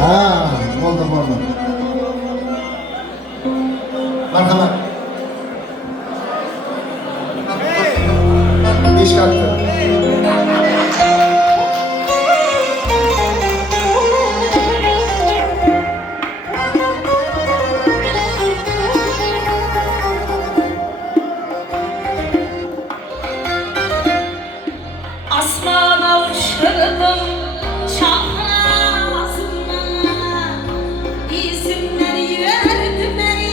Ha, oldu. Markalar. Diş kalktı. Asmana uçurdum çaprazına, isimleri verdim ey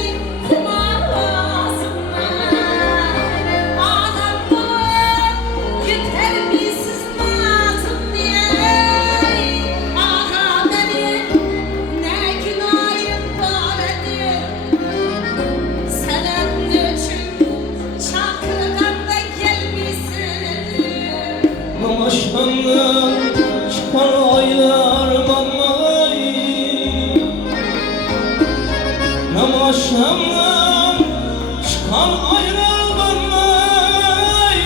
kumarasına. Adam bulup yeter bizsiz nazım diye, ağa benim ne günahım var idi. Senin için Çakır'dan da gelmişsin. Namaşanlar çıkan aylar mamay, namaşanlar çıkan aylar mamay,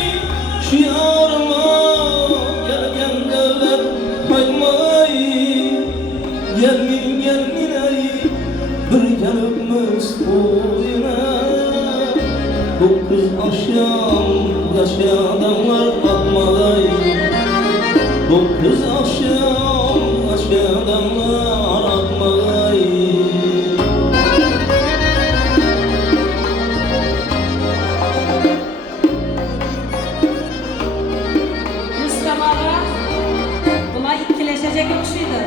şiarıma gelgen derler kaymay. Gelmin ey bir gelibmiz oyuna, 9 akşam yaşayanlar bakmay. 9 akşam yaşayanlar bakmay. Rüstem ağa, buna ikileşecek okşuydu.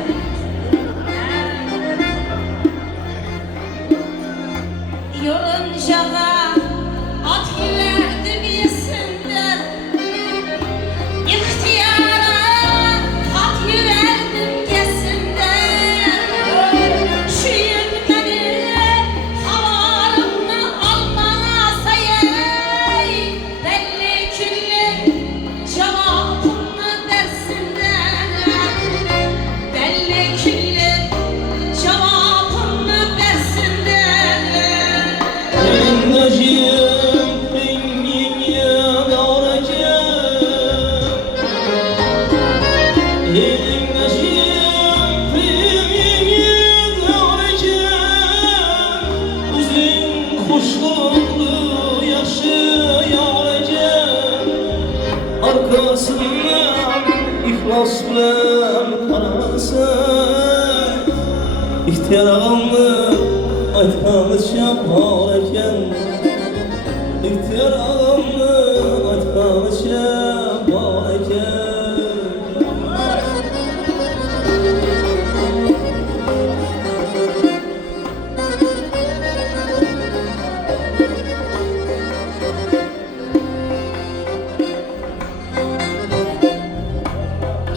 Yoruncağa at verdim yesinler, İhtiyara at verdim yesinler. Şiir beni havarımla almasa ey, belli külli cevabını versinler. Belli külli cevabını versinler. Engajim pingin doğrayacağım, engajim pingin doğrayacağım. Uzun hoşluklu yaşayacağım, arkasından ihlas bilen kararsan. İhtiyar ağamı aytkanışa var eken, İhtiyar ağamı aytkanışa var eken.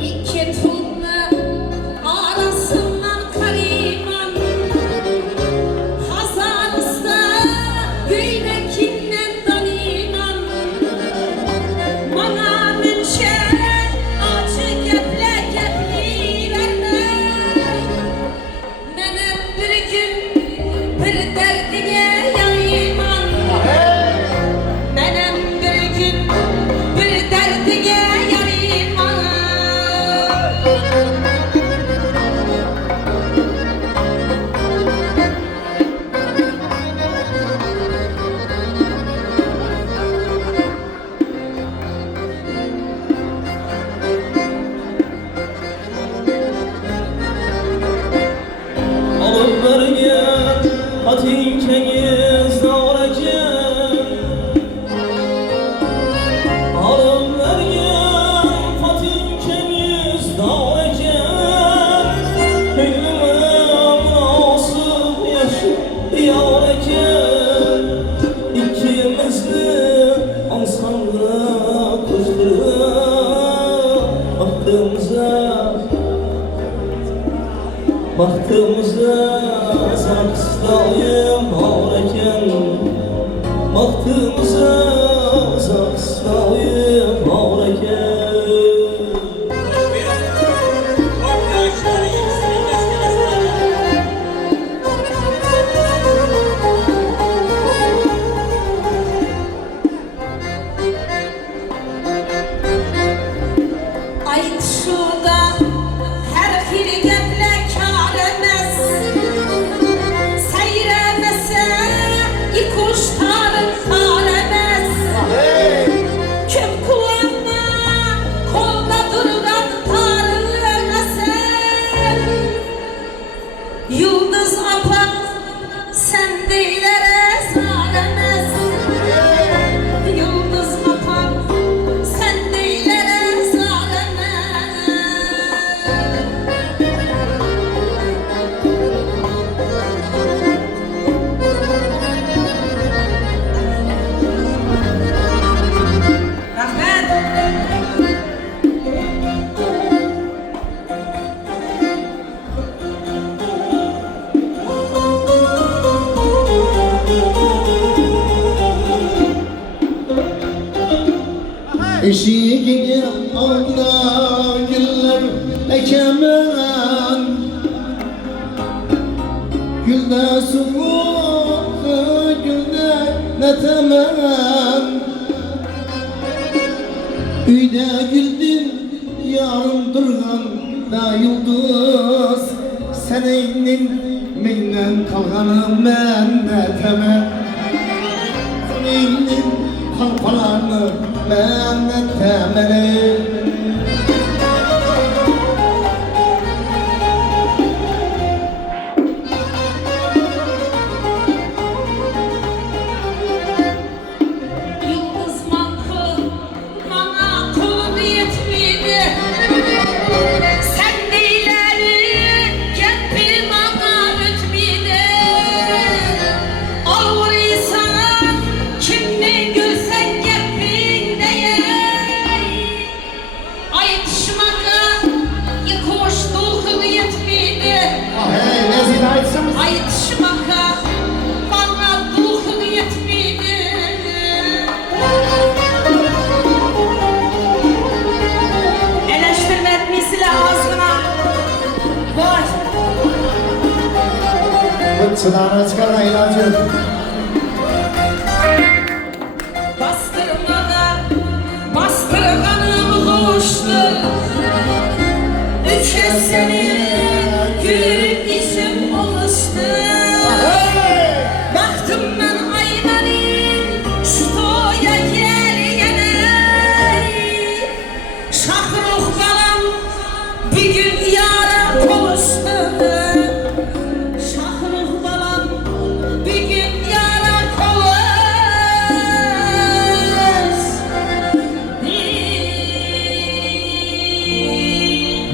İki tulna arasından kariman, Hazanısta göyrekinden daniman. Bana münşe acı geple gepli verme, Menem bir gün bir derdine yanayman. Menem bir gün bir derdine yanayman. Alıp vergen hatinkeniz doğrayacağım, alıp vergen hatinkeniz doğrayacağım. Hüllüme münasip yaşayacağım, İkimizni ansanda kuşturup baktığımıza saksdayım var eken, baktığımıza saksdayım var eken. Ayt şurada her bir geple kâreme, Eşiğinin altına güller ekemem, gülde sumutlu gülde netemem. Üyde güldüm yarım durgan da yıldız, senenin menden kalganım ben netemem. Senenin kalpalarını ben netemem. Yıldız mankı bana kolu yetmedi. Sen neyleri gepil bana ötmedi. Ağrıysan kimni görsen gepin diye. Ay düşmaka yıkoştuğun yetmedi. Hey, ne zinaitsiniz? Ay düşmaka bana duhun yetmedi. Eleştirme etmesiyle ağzına. Vay. Bu çınarına çıkarma ilacı. Bastırganım kuştu. Üç kez seni gülüp içim oluştu. Baktım ben aynanın şu toya gelgene. Şahrukh balam bir gün yara konuştu. Şahrukh balam bir gün yara konuş.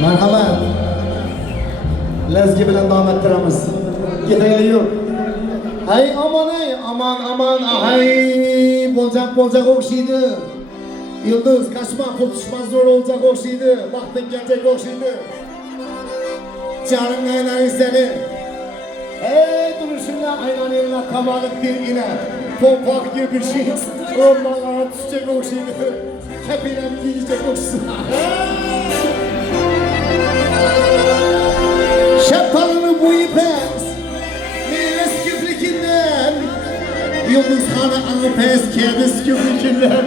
Merhaba. Lezgi bilen devam ettiremiz. Gideyli yok. Hay aman ey, aman aman, hay bolacak okşaydı. Yıldız kaçma, tutuşmaz zor olacak okşaydı. Vaktin gelecek okşaydı. Canım aynan seni. Hey duruşunla aynan eline kamalık bir yine. Pompak gibi bir şey. Ormanlara düşecek okşaydı. Kepinem giyecek okşaydı. Şapkalını bu ipez, meyves küflükinden. Yıldız hanı anı pes, kediz küflükinden.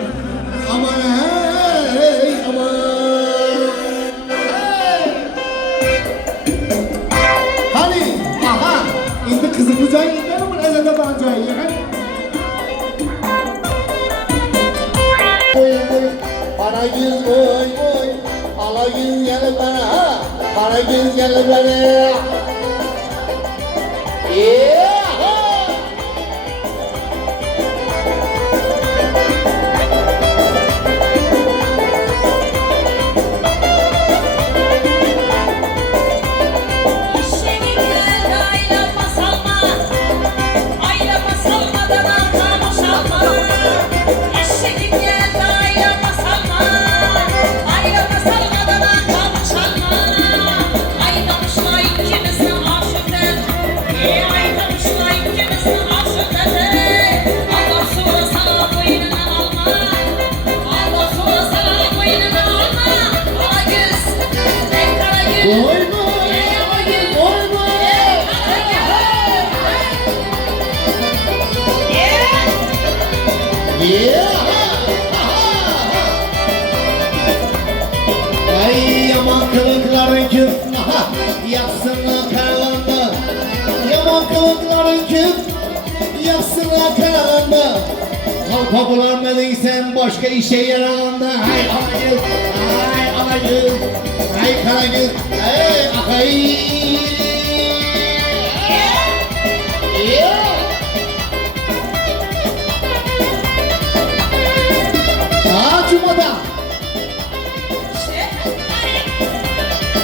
Aman hey, aman hey. Hani, aha, indi kızımı can gidelim mi? Ezede bana can yiyin. Oy oy, para yüz oy oy, ala yüz gelip bana ha. Para gün geldi bana. Yeah! Eşeğin geldi aylama salma. Aylama salmadan arkamı çalma. Eşeğin geldi aylama salma. Aylama salmadan arkamı çalma. Aydamışla ikimizin aşıklar. Aydamışla ikimizin aşıklar. Allah sonra sana boynuna alma. Allah sonra sana boynuna alma. Kara göz, ey kara göz. Oy boy, Ey kara göz. oy boy. Yeah! Ay yaman kılıkların küp, yaksınlar karanlıkta. Yaman kılıkların küp, yaksınlar karanlıkta. Kalpa bulanmadıysan başka işe yaramanda. Ay alagül, ay alagül, ay karagül, ay